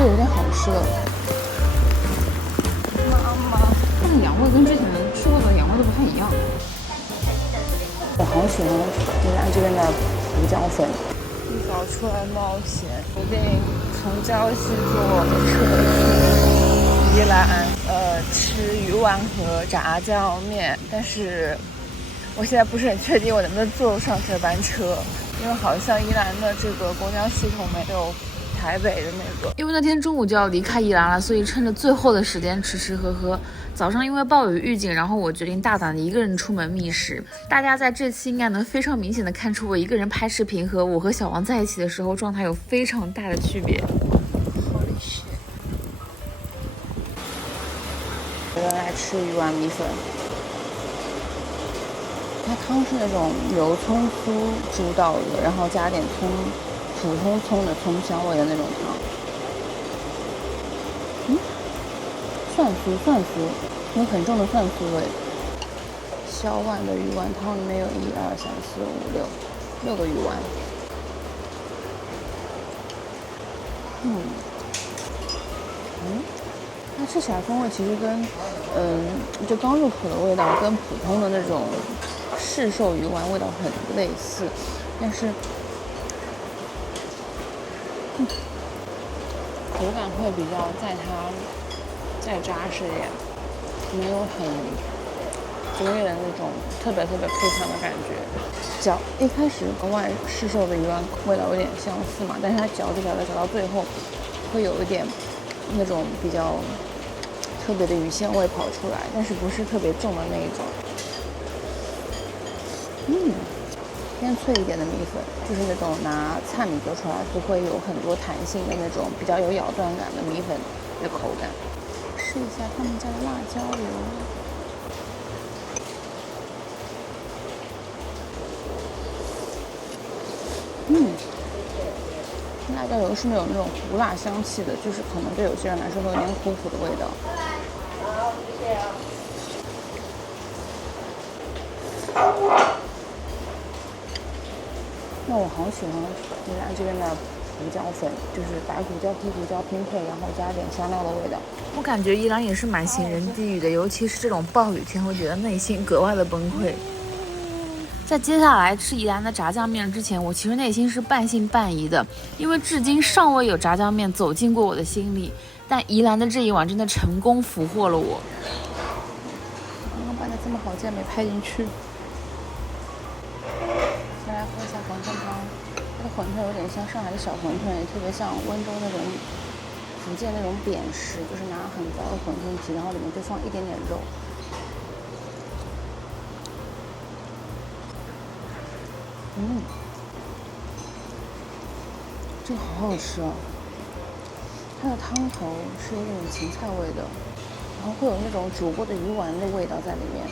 这有点好吃了。妈，它的羊味跟之前吃过的羊味都不太一样。我好喜欢宜兰这边的胡椒粉。一早出来冒险，决定从礁溪坐车去宜兰，吃鱼丸和炸酱面。但是我现在不是很确定我能不能坐上这班车，因为好像宜兰的这个公交系统没有台北的那个。因为那天中午就要离开宜兰了，所以趁着最后的时间吃吃喝喝。早上因为暴雨预警，然后我决定大胆的一个人出门觅食。大家在这期应该能非常明显的看出我一个人拍视频和我和小王在一起的时候状态有非常大的区别。Holy shit！ 我要来吃鱼丸米粉。它汤是那种由葱酥主导的，然后加点普通葱的葱香味的那种汤。蒜酥，有很重的蒜酥味。小碗的鱼丸汤里面有1、2、3、4、5、6个鱼丸。它吃起来风味其实跟就刚入口的味道跟普通的那种市售鱼丸味道很类似，但是口感会比较再扎实一点，没有很激烈的那种特别 Q 弹的感觉。一开始跟外市售的鱼丸味道有点相似嘛，但是它嚼到最后，会有一点那种比较特别的鱼鲜味跑出来，但是不是特别重的那一种。偏脆一点的米粉，就是那种拿菜米做出来不会有很多弹性的那种比较有咬断感的米粉的口感。试一下他们家的辣椒油。辣椒油是没有那种胡辣香气的，就是可能对有些人来说会有点苦的味道。好，谢谢啊。那我好喜欢宜兰这边的胡椒粉，就是白胡椒、黑胡椒拼配，然后加点香料的味道。我感觉宜兰也是蛮行人地狱的，尤其是这种暴雨天，会觉得内心格外的崩溃。在接下来吃宜兰的炸酱面之前，我其实内心是半信半疑的，因为至今尚未有炸酱面走进过我的心里。但宜兰的这一碗真的成功俘获了我。摆的这么好，竟然没拍进去。先来喝一下馄饨汤，它的馄饨有点像上海的小馄饨，也特别像温州那种、福建那种扁食，就是拿很薄的馄饨皮，然后里面就放一点点肉。这个好好吃啊！它的汤头是有点芹菜味的，然后会有那种煮过的鱼丸的味道在里面。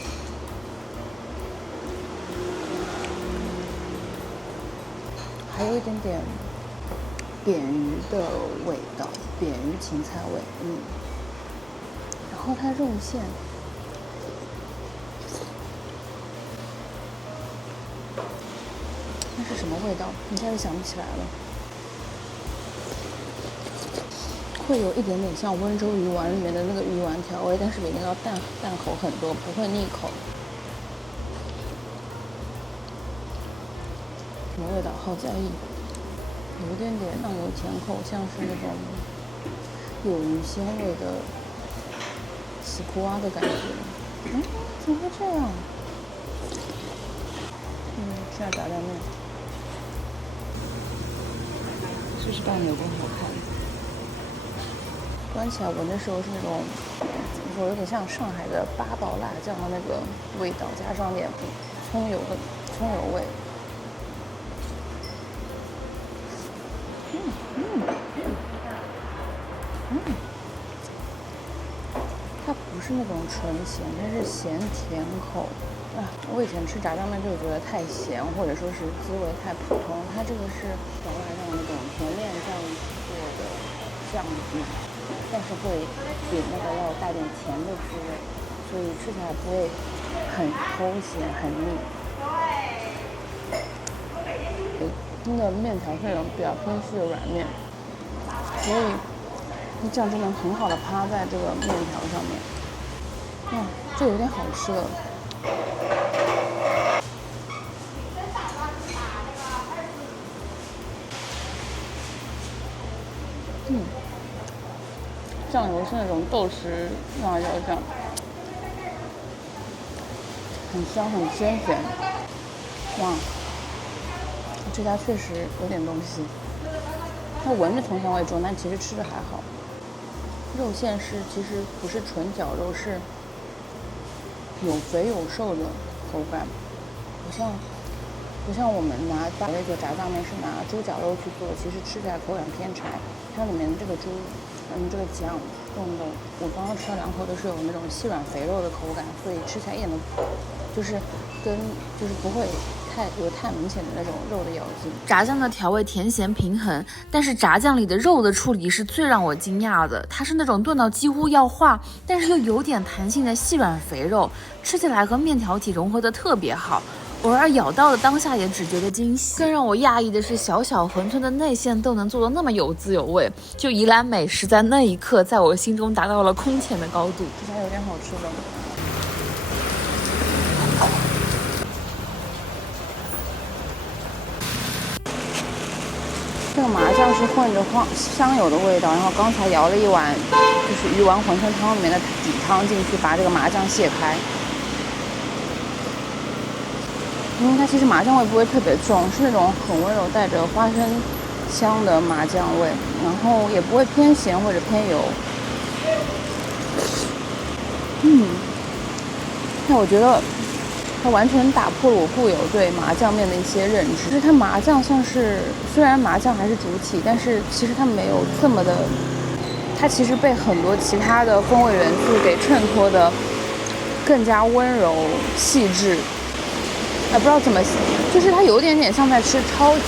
还有一点点扁鱼的味道，扁鱼芹菜味，然后它肉馅，那是什么味道？一下子想不起来了。会有一点点像温州鱼丸里面的那个鱼丸调味，但是比那个淡口很多，不会腻口。什么味道？好在意，有一点点上油甜口，像是那种有鱼鲜味的西苦蛙的感觉。怎么会这样？吃下炸酱面，是不是拌的有点好看？端起来闻的时候是那种怎么说，有点像上海的八宝辣酱的那个味道，加上点葱油味。它不是那种纯咸，它是咸甜口。我以前吃炸酱面就觉得太咸，或者说是滋味太普通。它这个是小辣酱那种甜面酱做的酱底，但是会比那个要带点甜的滋味，所以吃起来不会很齁咸很腻。那个面条是那种比较偏细的软面，所以那酱汁能很好的趴在这个面条上面。这有点好吃了。酱油是那种豆豉辣椒酱，很香很鲜甜。哇，这家确实有点东西。它闻着葱香味重，但其实吃着还好。肉馅其实不是纯绞肉，是有肥有瘦的口感，不像我们拿大类做炸酱面是拿猪绞肉去做，其实吃起来口感偏柴。它里面这个这个酱用的，我刚刚吃了2口都是有那种细软肥肉的口感，所以吃起来一点都就是不会太明显的那种肉的咬劲。炸酱的调味甜咸平衡，但是炸酱里的肉的处理是最让我惊讶的。它是那种炖到几乎要化，但是又有点弹性的细软肥肉，吃起来和面条体融合的特别好。偶尔咬到的当下也只觉得惊喜。更让我讶异的是，小小馄饨的内馅都能做得那么有滋有味，就宜兰美食在那一刻在我心中达到了空前的高度。这家有点好吃的。这个麻酱是混着香油的味道，然后刚才舀了一碗就是鱼丸馄饨汤里面的底汤进去，把这个麻酱卸开。因为它其实麻酱味不会特别重，是那种很温柔带着花生香的麻酱味，然后也不会偏咸或者偏油。那我觉得它完全打破了我固有对麻酱面的一些认知，就是它麻酱像是虽然麻酱还是主体，但是其实它没有这么的，它其实被很多其他的风味元素给衬托的更加温柔细致。不知道怎么，就是它有点像在吃超级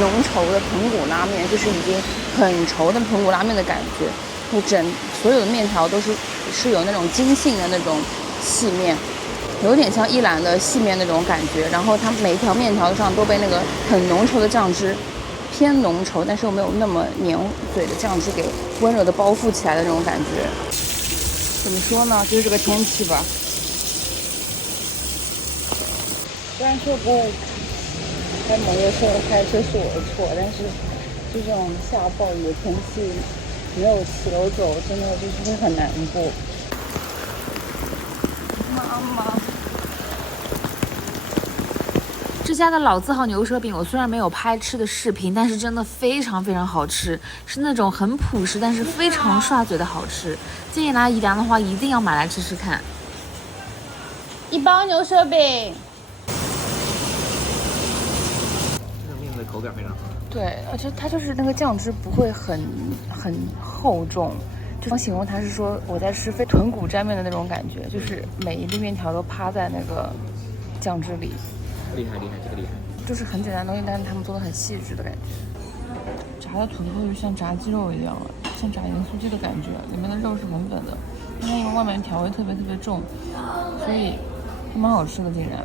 浓稠的排骨拉面，就是已经很稠的排骨拉面的感觉。所有的面条都是有那种筋性的那种细面，有点像一兰的细面那种感觉。然后它每一条面条上都被那个很浓稠的酱汁，偏浓稠但是又没有那么黏嘴的酱汁给温柔的包覆起来的那种感觉。怎么说呢？就是这个天气吧。虽然说不会开摩托车开车是我的错，但是就这种下暴雨的天气，没有骑楼走，真的就是会很难过。妈妈，这家的老字号牛舌饼，我虽然没有拍吃的视频，但是真的非常好吃，是那种很朴实但是非常刷嘴的好吃。建议来宜兰的话，一定要买来吃吃看。1包牛舌饼。口感非常好，对，而且它就是那个酱汁不会很厚重，这种形容它是说我在吃非豚骨沾面的那种感觉，就是每一粒面条都趴在那个酱汁里。厉害，这个厉害。就是很简单的东西，但是他们做的很细致的感觉。炸的土豆就像炸鸡肉一样，像炸盐酥鸡的感觉，里面的肉是粉粉的，但它因为外面调味特别重，所以还蛮好吃的竟然。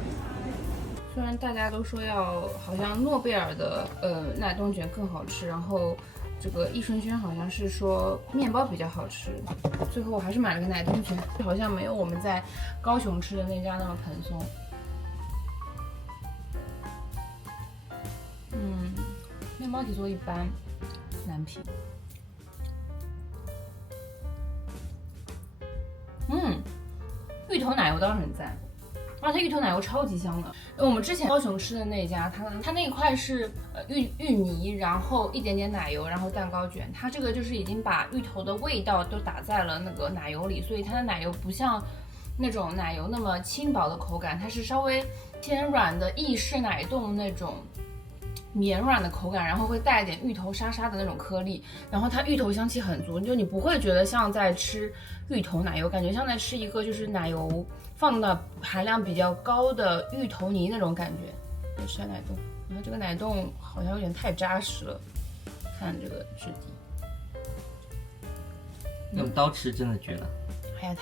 虽然大家都说好像诺贝尔的奶冻卷更好吃，然后这个益顺轩好像是说面包比较好吃，最后我还是买了个奶冻卷，好像没有我们在高雄吃的那家那么蓬松。面包体做一般，难评。芋头奶油倒是很赞。而且芋头奶油超级香的，我们之前高雄吃的那家，它那一块是芋泥，然后一点点奶油，然后蛋糕卷。它这个就是已经把芋头的味道都打在了那个奶油里，所以它的奶油不像那种奶油那么轻薄的口感，它是稍微偏软的意式奶冻那种绵软的口感，然后会带一点芋头沙沙的那种颗粒，然后它芋头香气很足，就你不会觉得像在吃芋头奶油，感觉像在吃一个就是奶油放的含量比较高的芋头泥那种感觉。吃奶冻，然后这个奶冻好像有点太扎实了，看这个质地。用刀吃真的绝了。哎呀，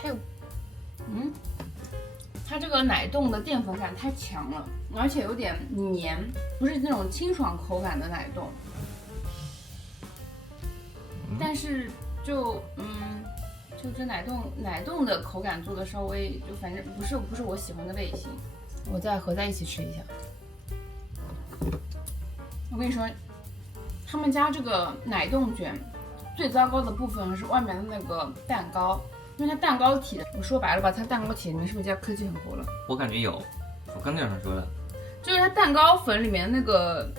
它这个奶冻的淀粉感太强了，而且有点黏，不是那种清爽口感的奶冻。但但是就这奶冻的口感做的稍微就反正不是我喜欢的类型。我再合在一起吃一下。我跟你说，他们家这个奶冻卷最糟糕的部分是外面的那个蛋糕，因为它蛋糕体的，我说白了吧，它蛋糕体里面是不是加科技很多了？我感觉有，我刚就想说了，就是它蛋糕粉里面那个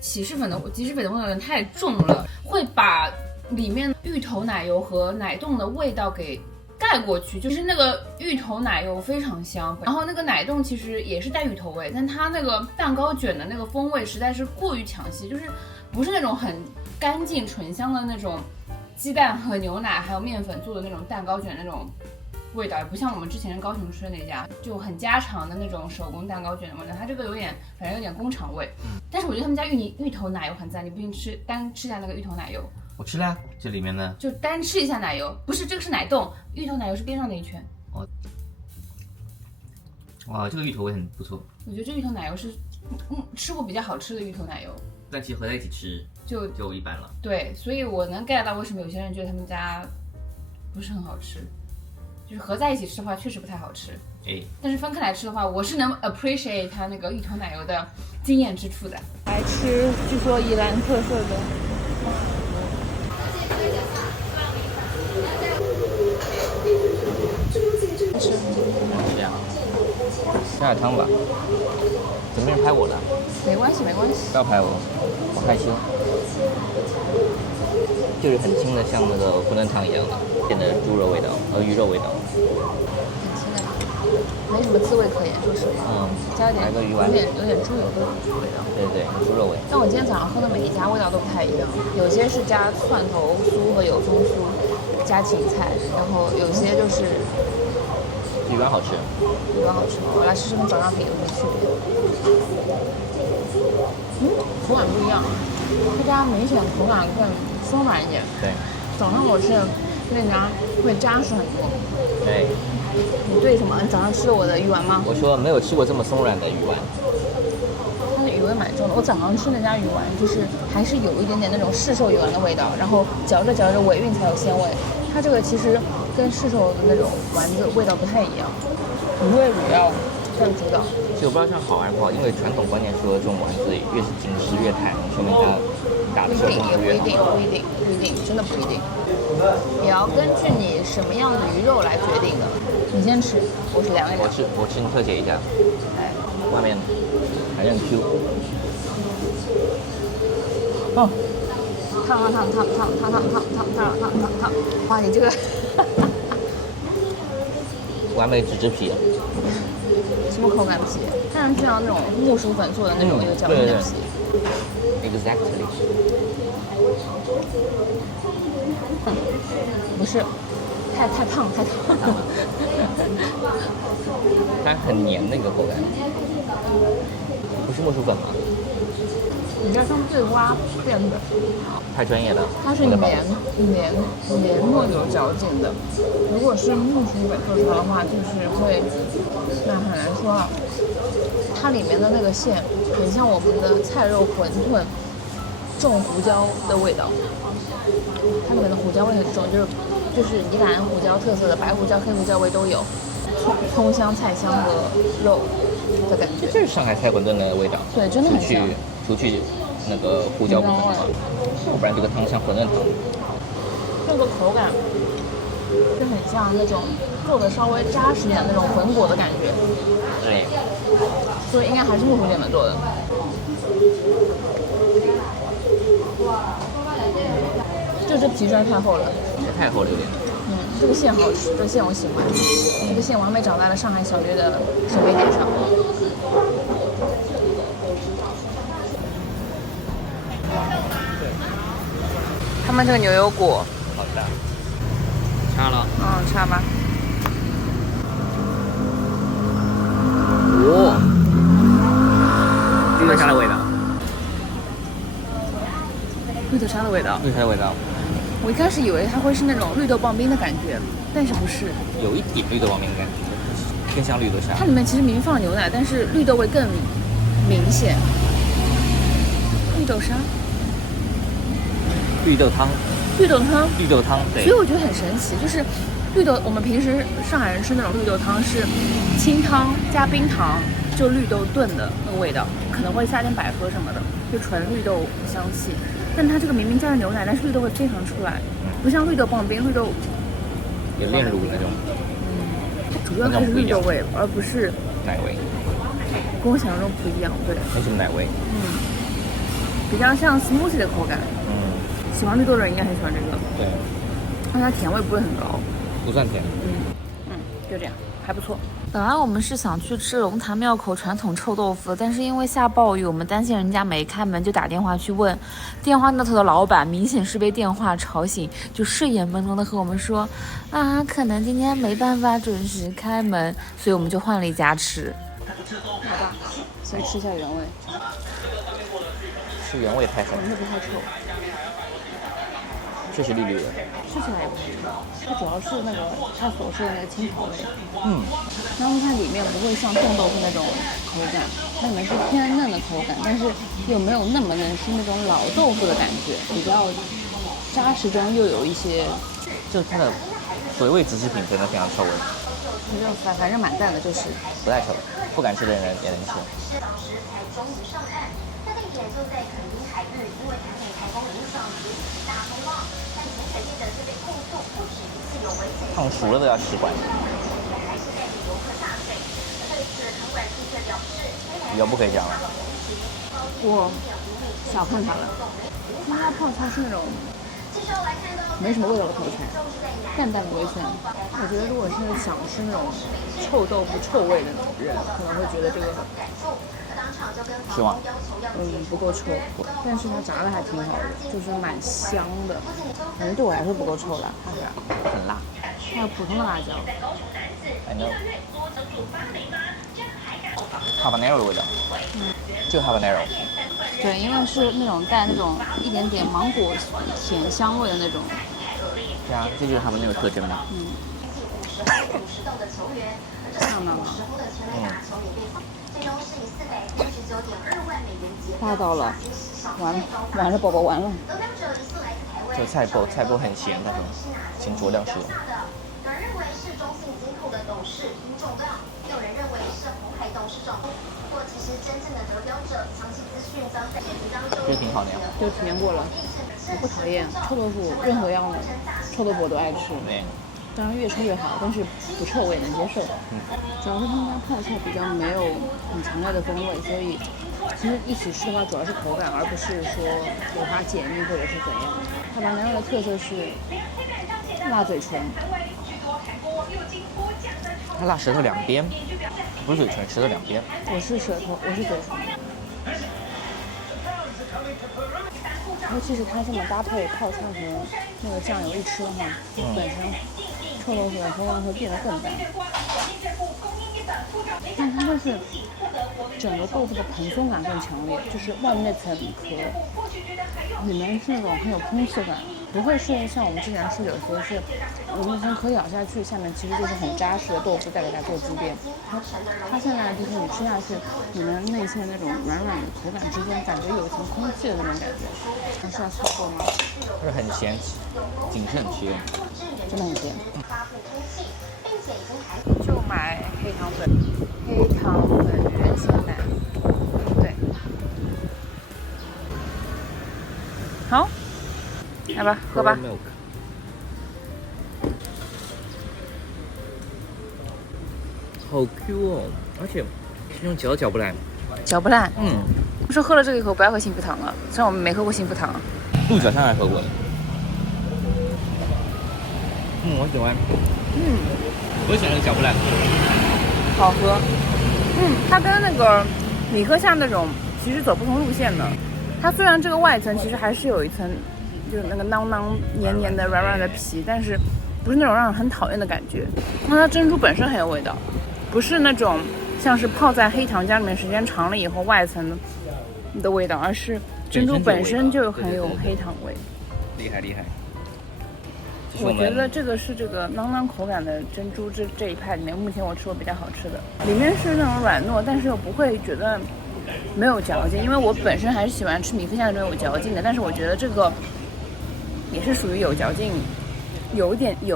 起司粉的味道太重了，会把里面芋头奶油和奶冻的味道给盖过去。就是那个芋头奶油非常香，然后那个奶冻其实也是带芋头味，但它那个蛋糕卷的那个风味实在是过于抢戏，就是不是那种很干净醇香的那种鸡蛋和牛奶还有面粉做的那种蛋糕卷那种味道，也不像我们之前高雄吃的那家就很家常的那种手工蛋糕卷的味道，它这个反正有点工厂味。但是我觉得他们家芋头奶油很赞，你不信单吃一下那个芋头奶油。我吃了，这里面呢就单吃一下奶油，不是这个是奶冻，芋头奶油是边上那一圈。哦，哇，这个芋头味很不错。我觉得这芋头奶油是吃过比较好吃的芋头奶油，但其实合在一起吃就一般了。对，所以我能 get 到为什么有些人觉得他们家不是很好吃，就是合在一起吃的话确实不太好吃。但是分开来吃的话，我是能 appreciate 它那个芋头奶油的惊艳之处的。来吃据说宜兰特色的。吃呀，加点汤吧。怎么没人拍我了？没关系，没关系。不要拍我，我害羞。就是很轻的，像那个馄饨汤一样的，点的猪肉味道和鱼肉味道。很轻的，没什么滋味可言，说实话。加一点，来个鱼丸，有点猪油的味道。对，猪肉味。但我今天早上喝的每一家味道都不太一样，有些是加蒜头酥和有葱酥，加芹菜，然后有些就是鱼丸好吃，鱼丸好吃吗？我来试试跟早上比有什么区别。口感不一样，这家明显口感更松软一点。对，早上我吃的那家会扎实很多。对。你对什么？你早上吃了我的鱼丸吗？我说没有吃过这么松软的鱼丸。它的鱼味蛮重的。我早上吃那家鱼丸，就是还是有一点点那种市售鱼丸的味道，然后嚼着嚼着尾韵才有鲜味。它这个其实跟市售的那种丸子味道不太一样，鱼味比较占主导。其实我不知道这样好还是不好，因为传统观念说这种丸子越是紧实越弹，说明它打的时候动作越好。不一定，真的不一定，也要根据你什么样的鱼肉来决定的。你先吃，我是凉一点。我吃，你特写一下。哎，外面还很 Q。哦，烫！哇，你这个完美纸质皮。什么口感皮？看上去像那种木薯粉做的那种有嚼劲的皮。Exactly。不是，太烫。它很黏那个口感。不是木薯粉吗？你这像醉蛙淀粉。太专业了。它是黏糯有嚼劲的。如果是木薯粉做出来的话，就是会，那很难说了。它里面的那个馅很像我们的菜肉馄饨重胡椒的味道。它里面的胡椒味很重，就是宜兰胡椒特色的白胡椒、黑胡椒味都有，葱香、菜香和肉的感觉。这是上海菜馄饨的味道。对，真的很像。除去那个胡椒部分的话，要不然这个汤像馄饨汤。这个口感就很像那种做的稍微扎实点的那种混果的感觉。对。所以应该还是木薯淀粉做的。就这皮实在太厚了。太厚了有点。这个馅好吃，这个馅我喜欢。这个馅完美长在了上海小约的手背点上。他们这个牛油果好大，插了。插吧。哦，绿豆沙的味道。绿豆沙的味道。绿豆沙的味道。我一开始以为它会是那种绿豆棒冰的感觉，但是不是。有一点绿豆棒冰的感觉，更像绿豆沙。它里面其实明明放了牛奶，但是绿豆味更明显。绿豆沙。绿豆汤。绿豆汤。绿豆汤，对所以。我觉得很神奇，就是绿豆，我们平时上海人吃那种绿豆汤是清汤加冰糖，就绿豆炖的那个味道，可能会加点百合什么的，就纯绿豆香气。但它这个明明加了牛奶，但是绿豆会非常出来，不像绿豆棒冰，绿豆有炼乳那种，它主要还是绿豆味，而不是奶味，跟我想象中不一样。对，没什么奶味，比较像 smoothie 的口感。喜欢绿豆的人应该很喜欢这个。对，但它甜味不会很高，不算甜。就这样，还不错。本来我们是想去吃龙潭庙口传统臭豆腐的，但是因为下暴雨，我们担心人家没开门，就打电话去问。电话那头的老板明显是被电话吵醒，就睡眼朦胧的和我们说，可能今天没办法准时开门，所以我们就换了一家吃。好吧，先吃一下原味。吃原味太好了，那不太臭，确实绿绿的。吃起来也不是臭，它主要是那个它所说的那个青草味。然后它里面不会像冻豆腐那种口感，它里面是偏嫩的口感，但是又没有那么嫩，是那种老豆腐的感觉，比较扎实中又有一些，就是它的回味仔细品真的非常臭味，反正蛮淡的，就是不太臭，不敢吃的人也能吃。就在垦丁海域，因为台北台风影响，引起大风浪，但潜水店的这边控诉不止一次有危险，烫熟了都要吃完。还是带领游客下水。对此，城管处却表示，以后不可以这样了。我小看它了，因为它泡菜是那种没什么味道的泡菜，淡淡的微酸。我觉得如果是想吃那种臭豆腐臭味的人，可能会觉得这个是吗？不够臭，但是它炸的还挺好的，就是蛮香的。反正对我来说不够臭啦，很辣，还有普通的辣椒。I know。habanero 的味道，就 habanero。对，因为是那种带那种一点点芒果甜香味的那种。对啊，这就是他们那个特征嘛。看到吗？霸道了，完了，宝宝完了。这菜脯很咸，他说，请酌量使用。有人认为是中信金库的董事殷仲亮，有人认为是鸿海董事长。不过其实真正的得标者，详细资讯将在文章中。这挺好的呀。就体验过了，我不讨厌臭豆腐，任何样的臭豆腐我都爱吃。对。当然越臭越好，但是不臭我也能接受。主要是他们家泡菜比较没有很强烈的风味，所以其实一起吃的话主要是口感，而不是说有它解腻或者是怎样。它南洋的特色是辣嘴唇，它辣舌头两边，不是嘴唇，舌头两边。我是舌头，我是嘴唇。尤其是它这么搭配泡菜和那个酱油一吃的话，本身臭豆腐的风味会变得更淡。但它就是整个豆腐的蓬松感更强烈，就是外面那层壳，里面是那种很有空气感，不会是像我们之前吃有些是，那层壳咬下去，下面其实就是很扎实的豆腐再给它做积淀。它现在就是你吃下去，里面内馅那种软软的口感之间，感觉有一层空气的那种感觉。它是要炒过吗？是很咸，谨慎吃用，真的很咸。就买黑糖粉原鲜奶，对，好，来吧，喝吧。好 Q 哦，而且是用嚼不烂，嚼不烂。我说喝了这个以后不要喝幸福糖了，虽然我们没喝过幸福糖。鹿角香还喝过的。我喜欢。我喜欢那个嚼不烂。好喝。它跟那个米克夏那种其实走不同路线的。它虽然这个外层其实还是有一层，就是那个囔囔黏黏的软软的皮，但是不是那种让人很讨厌的感觉。那它珍珠本身很有味道，不是那种像是泡在黑糖浆里面时间长了以后外层的味道，而是珍珠本身就很有黑糖味。厉害。我觉得这个是这个囔囔口感的珍珠这一派里面，目前我吃过比较好吃的。里面是那种软糯，但是又不会觉得没有嚼劲，因为我本身还是喜欢吃米克夏那种有嚼劲的，但是我觉得这个也是属于有嚼劲，有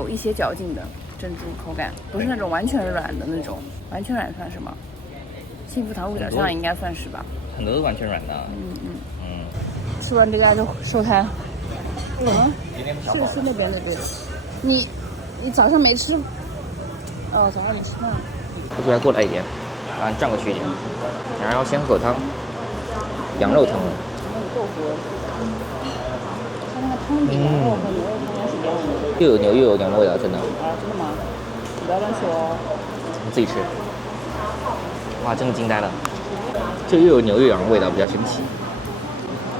一些嚼劲的珍珠口感，不是那种完全软的那种。完全软算是吗？幸福糖鹿角巷应该算是吧。很多都完全软的。吃完这家就收摊。今天不小是那边。你早上没吃？哦，早上没吃饭。我出来过来一点，转过去一点，然后先喝口汤，羊肉汤。豆腐。它那个汤底羊肉和牛肉汤是一样的。又有牛又有羊的味道，真的。啊，真的吗？你不要乱说哦。你自己吃。哇，真的惊呆了！这又有牛又有羊的味道，比较神奇。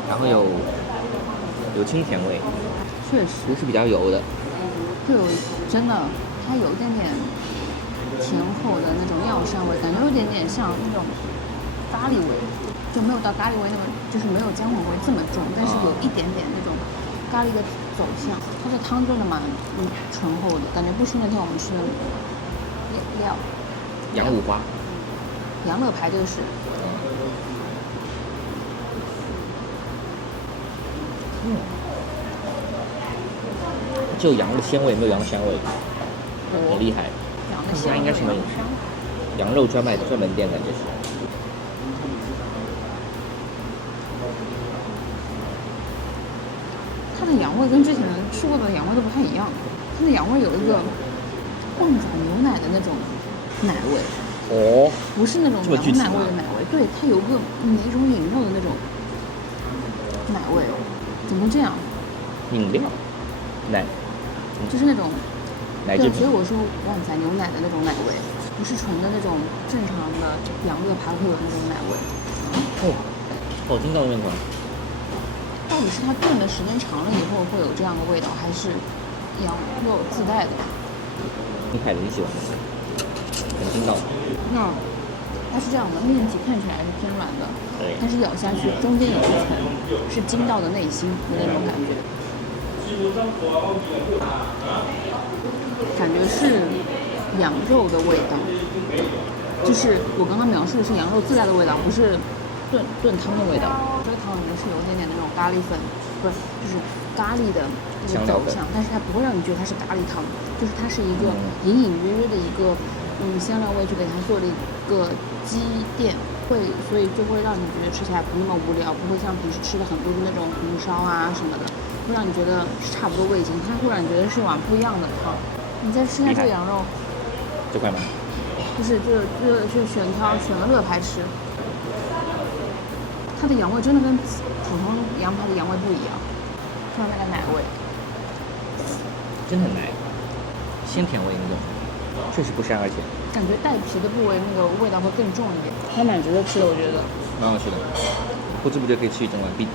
然后有清甜味，确实不是比较油的。会有真的，它有一点点甜厚的那种药膳味，感觉有点点像那种咖喱味，就没有到咖喱味那么，就是没有姜黄味这么重，但是有一点点那种咖喱的走向。它的汤真的蛮醇厚的，感觉不是那天我们吃的料。羊五花。羊乐牌这个是。只有羊的鲜味，没有羊膻味，很厉害。这家应该是没有羊肉专门店，感觉是。它的羊味跟之前吃过的羊味都不太一样，它的羊味有一个旺仔牛奶的那种奶味。哦。不是那种羊奶味的奶味，对，它有个一种饮料的那种奶味，怎么这样？饮料，奶。就是那种奶制品。所以我说旺仔牛奶的那种奶味，不是纯的那种正常的羊乐牌会有那种奶味。好筋道的面团。到底是它炖的时间长了以后会有这样的味道，还是羊肉自带的？你凯伦喜欢的，很筋道。那它是这样的，面体看起来是偏软的，对，但是咬下去中间有一层是筋道的内心的那种感觉。感觉是羊肉的味道，就是我刚刚描述的是羊肉自带的味道，不是炖汤的味道。这个汤里面是有一点点那种咖喱粉，不是，就是咖喱的一个走向，但是它不会让你觉得它是咖喱汤，就是它是一个隐隐约约的一个香料味去给它做了一个积淀，所以就会让你觉得吃起来不那么无聊，不会像平时吃的很多的那种红烧啊什么的。会让你觉得是差不多味精，它会让你觉得是碗不一样的汤。你再吃下这个羊肉，这块吗？不是，就选个乐牌吃。它的羊味真的跟普通羊排的羊味不一样，像那个奶味，真的很奶，鲜甜味那种，确实不膻，而且感觉带皮的部位那个味道会更重一点，还蛮值得吃的，我觉得。蛮好吃的，不知不觉可以吃一整碗，比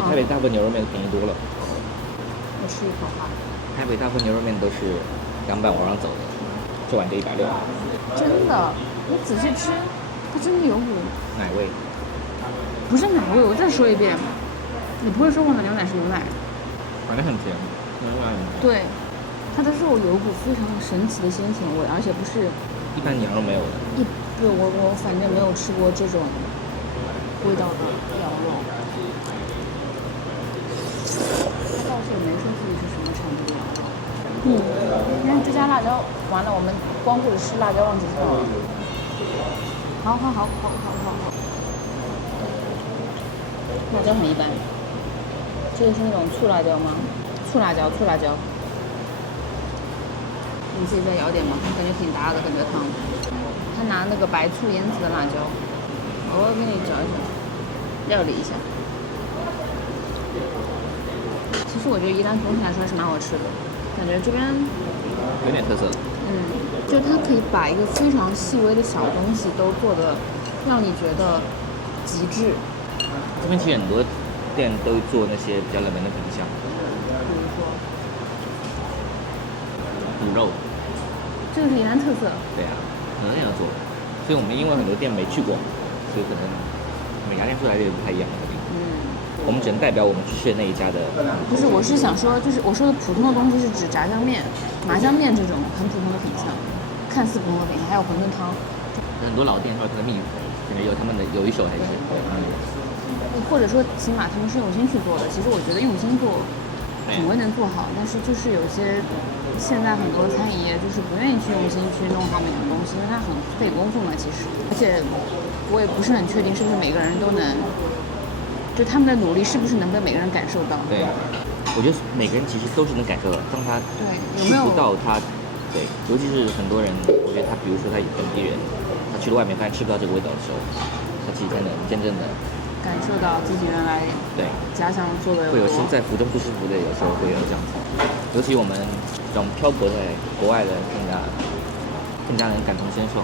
台北大部分牛肉面便宜多了。我吃一口哈。台北大部分牛肉面都是200往上走的，这碗就160。真的，你仔细吃，它真的有股奶味。不是奶味，我再说一遍，你不会说我的牛奶是牛奶？反正很甜，对，它的肉有一股非常神奇的鲜甜味，而且不是一般羊肉没有的。对，我反正没有吃过这种味道的羊肉。倒是也没说自己是什么产地的羊肉。因为这家辣椒完了，我们光顾着吃辣椒忘记放了。好。辣椒很一般。这个是那种醋辣椒吗？醋辣椒。你自己再舀点嘛，感觉挺搭的，跟这个汤。他拿那个白醋腌制的辣椒，我给你找一找，料理一下。其实我觉得宜兰总体来说还是蛮好吃的，感觉这边有点特色。就它可以把一个非常细微的小东西都做得让你觉得极致。这边其实很多店都做那些比较冷门的品项，比如说卤肉。这个是宜兰特色。对啊，很多店要做，所以我们因为很多店没去过，所以可能每家店做出来也不太一样。我们只能代表我们去吃的那一家的。不是，我是想说，就是我说的普通的东西是指炸酱面、麻酱面这种很普通的品相，看似普通的品相，还有馄饨汤。很多老店还有它的秘方，可能有他们的有一手还是。或者说起码他们是用心去做的。其实我觉得用心做很会能做好，但是就是有些现在很多餐饮业就是不愿意去用心去弄好每个东西，因为它很费功夫嘛，其实。而且我也不是很确定是不是每个人都能，就他们的努力是不是能被每个人感受到。对，我觉得每个人其实都是能感受到，当他对有吃没有不到他，对，尤其是很多人，我觉得他比如说他本地人，他去了外面发现吃不到这个味道的时候，他其实才能真正的感受到自己原来对家乡做的会有心在福中不知福的，有时候会有这样子。尤其我们这种漂泊在国外的更加能感同身受。